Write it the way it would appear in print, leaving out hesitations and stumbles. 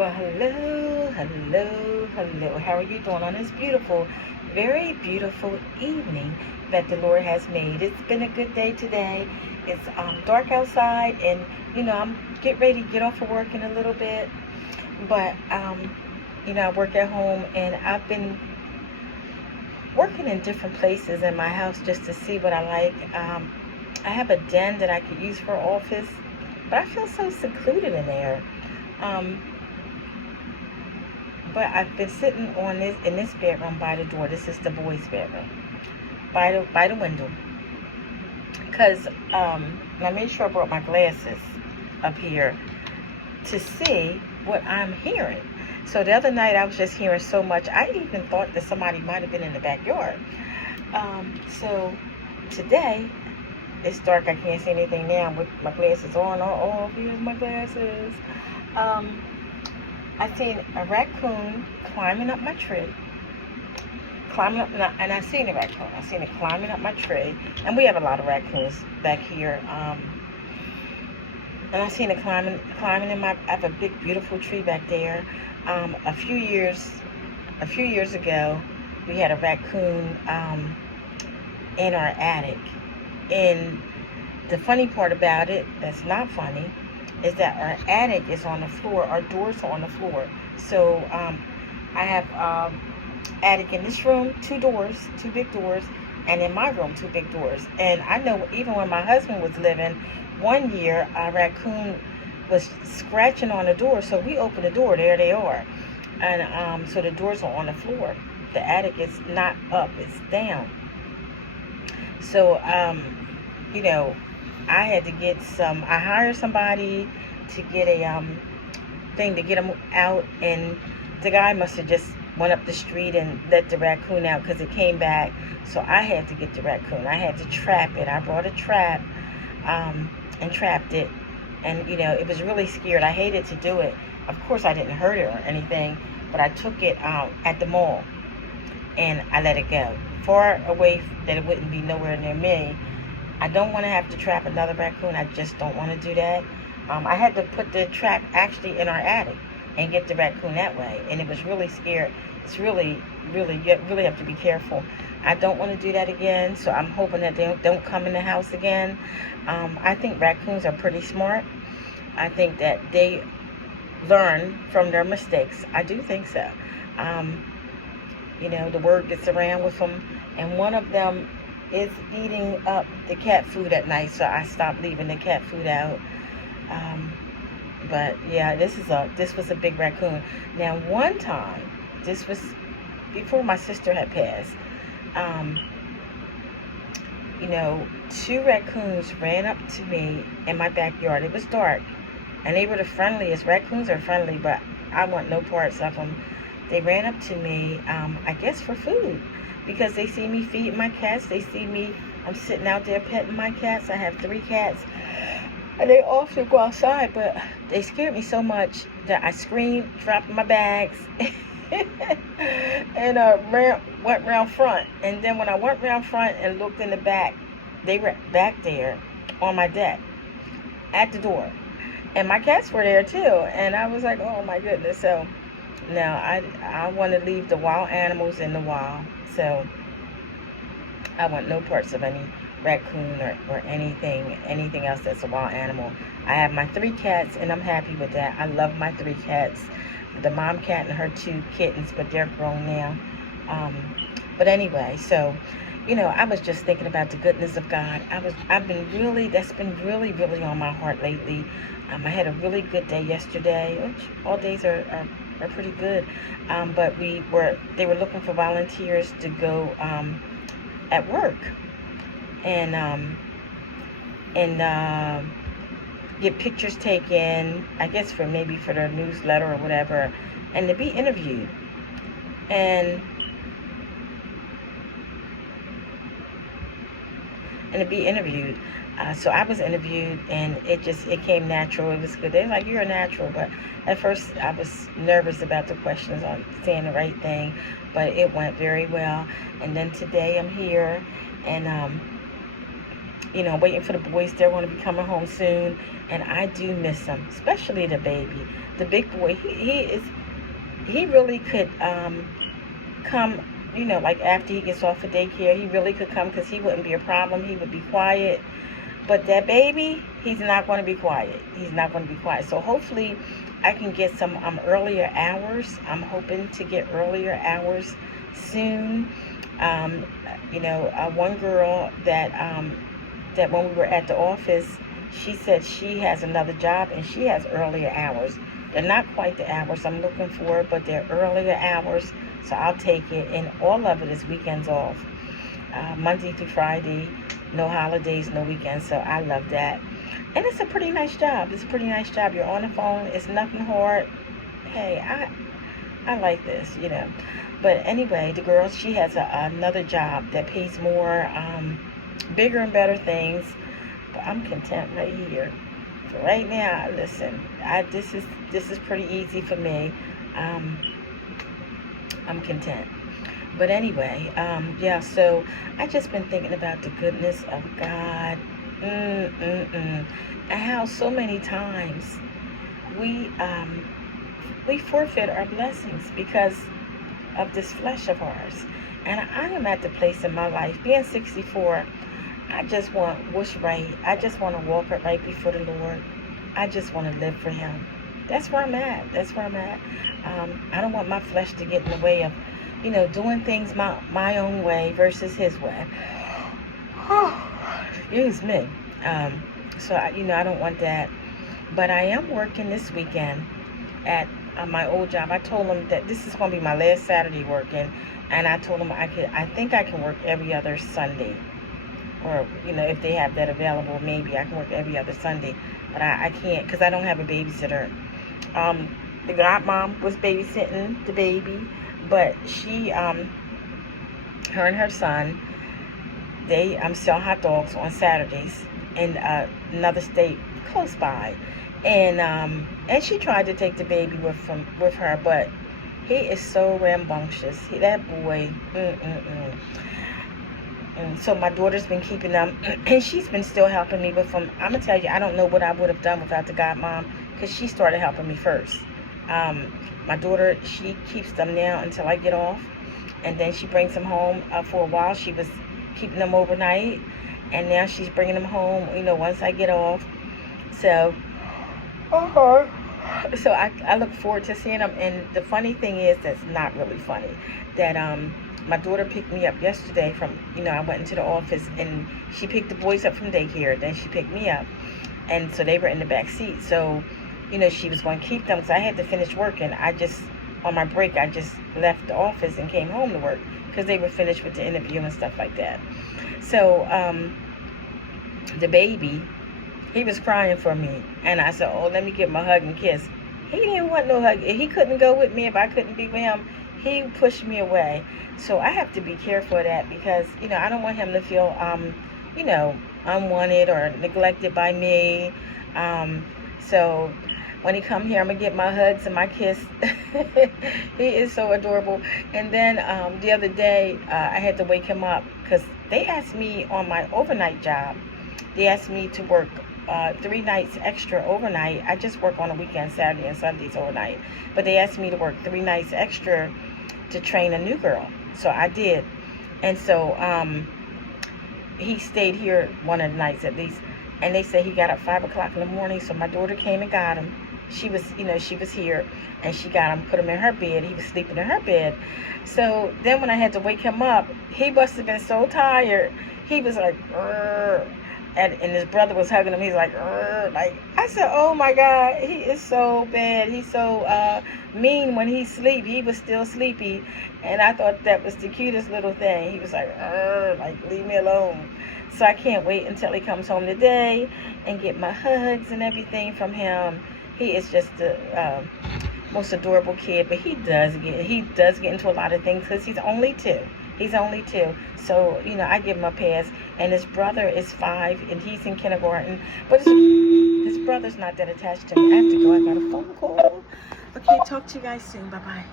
Well, hello, hello, hello. How are you doing on this beautiful, very beautiful evening that the Lord has made? It's been a good day today. It's dark outside, and I'm getting ready to get off of work in a little bit. But I work at home, and I've been working in different places in my house just to see what I like. I have a den that I could use for office, but I feel so secluded in there. Um, But I've been sitting on this in this bedroom by the door. This is the boys' bedroom, by the window. Cause I made sure I brought my glasses up here to see what I'm hearing. So the other night I was just hearing so much. I even thought that somebody might have been in the backyard. So today it's dark. I can't see anything now with my glasses on or off. Here's my glasses. Um, I seen a raccoon climbing up my tree. Climbing up, and I seen a raccoon. I seen it climbing up my tree. And we have a lot of raccoons back here. And I seen it climbing in my. I have a big, beautiful tree back there. A few years ago, we had a raccoon in our attic. And the funny part about it, that's not funny, is that our attic is on the floor. Our doors are on the floor. So I have attic in this room, two doors, two big doors, and in my room, two big doors. And I know even when my husband was living, one year a raccoon was scratching on the door. So we opened the door. There they are. And so the doors are on the floor. The attic is not up. It's down. So, I had to get I hired somebody to get a thing to get them out, and the guy must have just went up the street and let the raccoon out because it came back. So I had to get the raccoon. I had to trap it. I brought a trap and trapped it, and it was really scared. I hated to do it. Of course, I didn't hurt it or anything, but I took it at the mall and I let it go far away that it wouldn't be nowhere near me. I don't want to have to trap another raccoon. I just don't want to do that. I had to put the trap actually in our attic and get the raccoon that way, and it was really scared. It's really, really, you really have to be careful. I don't want to do that again, so I'm hoping that they don't come in the house again. I think raccoons are pretty smart. I think that they learn from their mistakes. I do think so. The word gets around with them, and one of them is eating up the cat food at night, so I stopped leaving the cat food out. But yeah, this was a big raccoon. Now, one time, this was before my sister had passed. Two raccoons ran up to me in my backyard. It was dark, and they were the friendliest. Raccoons are friendly, but I want no parts of them. They ran up to me, I guess for food, because they see me feeding my cats. They see me, I'm sitting out there petting my cats. I have 3 cats, and they often go outside, but they scared me so much that I screamed, dropped my bags, and went round front. And then when I went round front and looked in the back, they were back there on my deck at the door. And my cats were there too. And I was like, oh my goodness. So now I want to leave the wild animals in the wild. So I want no parts of any raccoon or anything else that's a wild animal. I have my 3 cats, and I'm happy with that. I love my 3 cats. The mom cat and her 2 kittens, but they're grown now. But anyway, so I was just thinking about the goodness of God. That's been really, really on my heart lately. I had a really good day yesterday, which all days are pretty good. But they were looking for volunteers to go at work and get pictures taken, I guess for their newsletter or whatever, and to be interviewed. And to be interviewed. So I was interviewed, and it came natural. It was good. They're like, you're a natural. But at first I was nervous about the questions on saying the right thing, but it went very well. And then today I'm here, and You know, waiting for the boys. They're going to be coming home soon, and I do miss them, especially the baby. The big boy, he really could come, you know, like after he gets off of daycare, he really could come because he wouldn't be a problem. He would be quiet. But that baby, he's not going to be quiet. He's not going to be quiet. So hopefully I can get some earlier hours. I'm hoping to get earlier hours soon. You know, one girl that when we were at the office, she said she has another job and she has earlier hours. They're not quite the hours I'm looking for, but they're earlier hours, so I'll take it. And all of it is weekends off, Monday through Friday, no holidays, no weekends. So I love that, and it's a pretty nice job. It's a pretty nice job. You're on the phone. It's nothing hard. Hey, I like this, you know. But anyway, the girl, she has another job that pays more, bigger and better things. But I'm content right here. So right now, listen, this is pretty easy for me. I'm content. But anyway, yeah, so I just been thinking about the goodness of God, and how so many times we forfeit our blessings because of this flesh of ours. And I am at the place in my life, being 64, I just want what's right. I just want to walk right before the Lord. I just want to live for Him. That's where I'm at. That's where I'm at. I don't want my flesh to get in the way of, you know, doing things my own way versus His way. Excuse me. So, you know, I don't want that. But I am working this weekend at my old job. I told them that this is going to be my last Saturday working. And I told them I think I can work every other Sunday. Or, you know, if they have that available, maybe I can work every other Sunday. But I can't because I don't have a babysitter. The godmom was babysitting the baby. But she, her and her son, they sell hot dogs on Saturdays in another state close by. And she tried to take the baby with her, but he is so rambunctious. That boy, And so my daughter's been keeping them, and she's been still helping me with them. I'm going to tell you, I don't know what I would have done without the godmom, because she started helping me first. My daughter, she keeps them now until I get off, and then she brings them home. For a while, she was keeping them overnight, and now she's bringing them home, you know, once I get off. So, so I look forward to seeing them. And the funny thing is, that's not really funny, that my daughter picked me up yesterday from, you know, I went into the office and she picked the boys up from daycare. Then she picked me up. And so they were in the back seat. So, you know, she was going to keep them because I had to finish working. On my break, I just left the office and came home to work because they were finished with the interview and stuff like that. So, the baby, he was crying for me. And I said, oh, let me give him a hug and kiss. He didn't want no hug. He couldn't go with me if I couldn't be with him. He pushed me away. So I have to be careful of that because, you know, I don't want him to feel, you know, unwanted or neglected by me. So when he come here, I'm going to get my hugs and my kiss. He is so adorable. And then the other day, I had to wake him up because they asked me on my overnight job, they asked me to work 3 nights extra overnight. I just work on a weekend, Saturday and Sundays overnight. But they asked me to work 3 nights extra to train a new girl. So I did. And so he stayed here one of the nights at least. And they said he got up 5 o'clock in the morning. So my daughter came and got him. She was, you know, she was here. And she got him, put him in her bed. He was sleeping in her bed. So then when I had to wake him up, he must have been so tired. He was like, "Rrr." And his brother was hugging him. He's like, I said, oh my God, he is so bad. He's so mean when he sleeps. He was still sleepy. And I thought that was the cutest little thing. He was like, leave me alone. So I can't wait until he comes home today and get my hugs and everything from him. He is just the most adorable kid. But he does get into a lot of things because he's only 2. He's only 2. So, you know, I give him a pass. And his brother is 5, and he's in kindergarten. But his brother's not that attached to me. I have to go. I got a phone call. Okay, talk to you guys soon. Bye-bye.